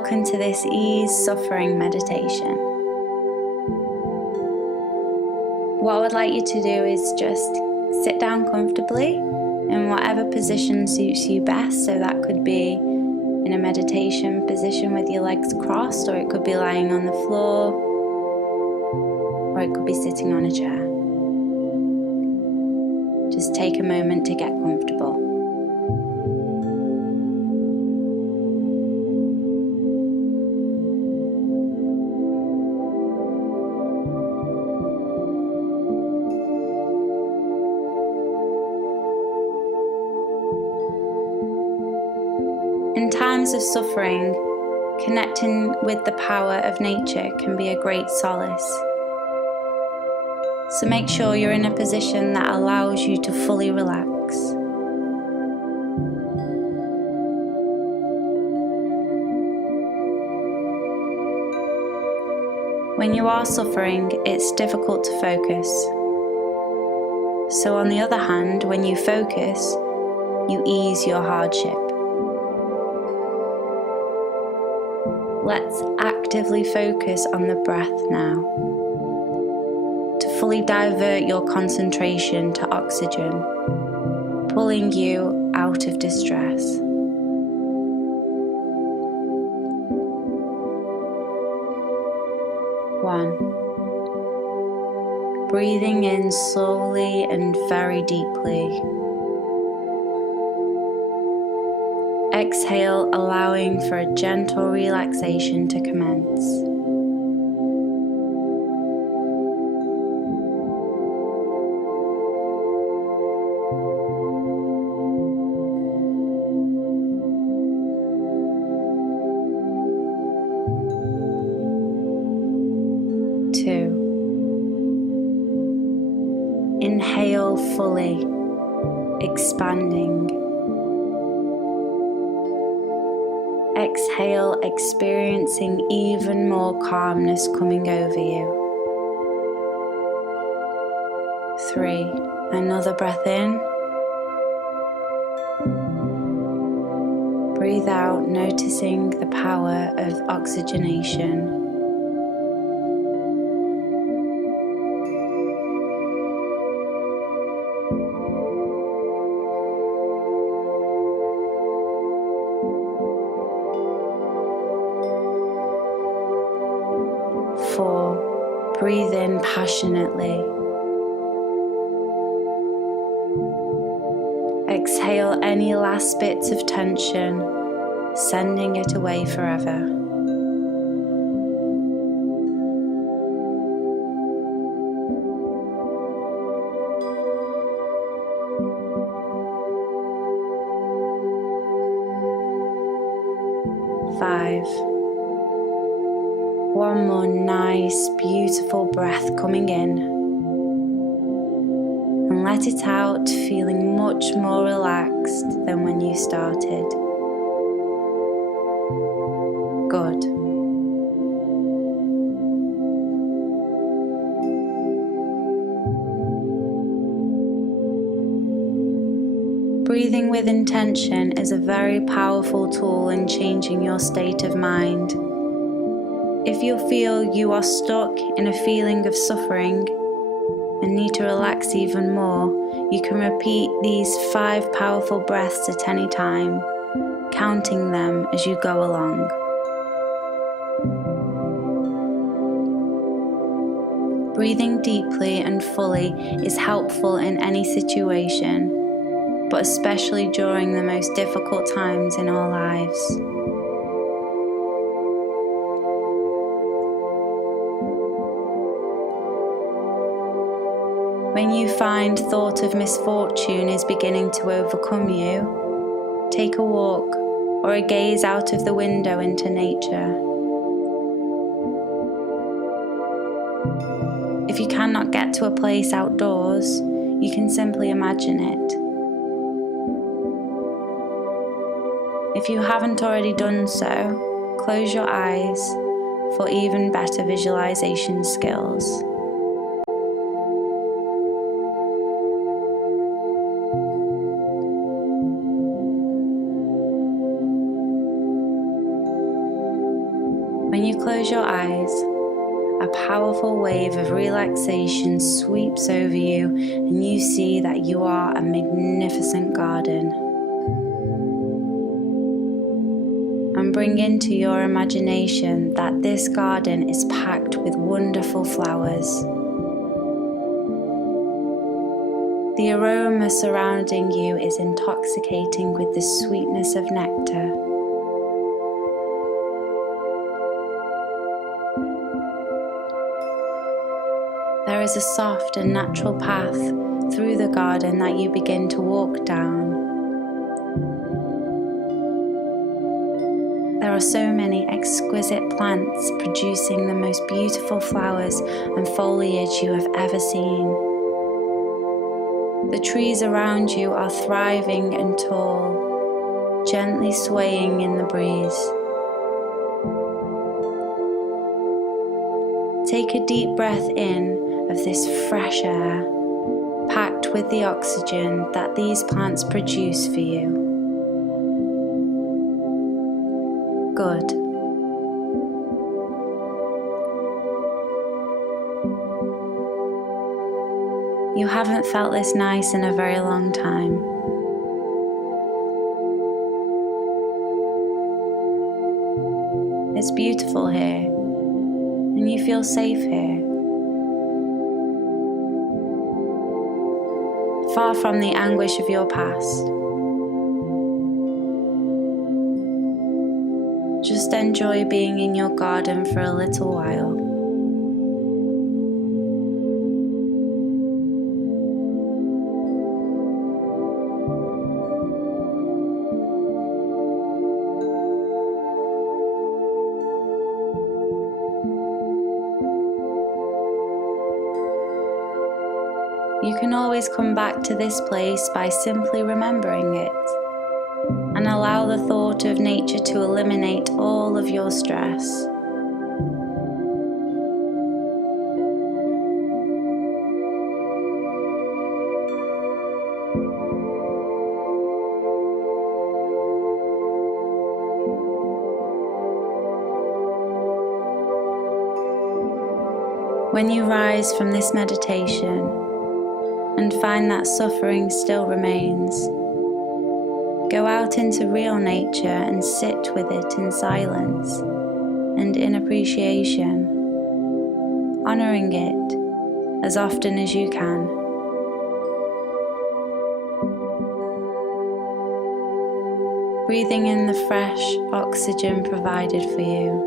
Welcome to this ease suffering meditation. What I would like you to do is just sit down comfortably in whatever position suits you best. So that could be in a meditation position with your legs crossed, or it could be lying on the floor, or it could be sitting on a chair. Just take a moment to get comfortable. In times of suffering, connecting with the power of nature can be a great solace. So make sure you're in a position that allows you to fully relax. When you are suffering, it's difficult to focus. So on the other hand, when you focus, you ease your hardship. Let's actively focus on the breath now, to fully divert your concentration to oxygen, pulling you out of distress. One. Breathing in slowly and very deeply. Exhale, allowing for a gentle relaxation to commence. Two. Inhale fully, expanding. Exhale, experiencing even more calmness coming over you. 3. Another breath in. Breathe out, noticing the power of oxygenation. 4. Breathe in passionately. Exhale any last bits of tension, sending it away forever. 5. One more nice, beautiful breath coming in, and let it out, feeling much more relaxed than when you started. Good. Breathing with intention is a very powerful tool in changing your state of mind. If you feel you are stuck in a feeling of suffering and need to relax even more, you can repeat these 5 powerful breaths at any time, counting them as you go along. Breathing deeply and fully is helpful in any situation, but especially during the most difficult times in our lives. When you find thought of misfortune is beginning to overcome you, take a walk or a gaze out of the window into nature. If you cannot get to a place outdoors, you can simply imagine it. If you haven't already done so, close your eyes for even better visualization skills. eyes, a powerful wave of relaxation sweeps over you, and you see that you are a magnificent garden. And bring into your imagination that this garden is packed with wonderful flowers. The aroma surrounding you is intoxicating with the sweetness of nectar. There is a soft and natural path through the garden that you begin to walk down. There are so many exquisite plants producing the most beautiful flowers and foliage you have ever seen. The trees around you are thriving and tall, gently swaying in the breeze. Take a deep breath in of this fresh air, packed with the oxygen that these plants produce for you. Good. You haven't felt this nice in a very long time. It's beautiful here, and you feel safe here. Far from the anguish of your past. Just enjoy being in your garden for a little while. You can always come back to this place by simply remembering it, and allow the thought of nature to eliminate all of your stress. When you rise from this meditation and find that suffering still remains, go out into real nature and sit with it in silence and in appreciation, honoring it as often as you can. Breathing in the fresh oxygen provided for you.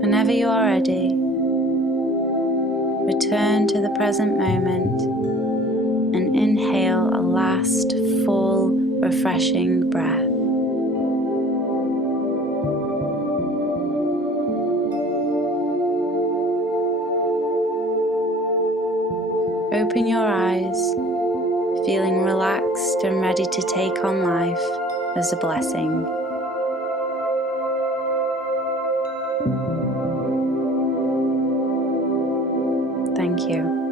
Whenever you are ready, return to the present moment and inhale a last full, refreshing breath. Open your eyes, feeling relaxed and ready to take on life as a blessing. Thank you.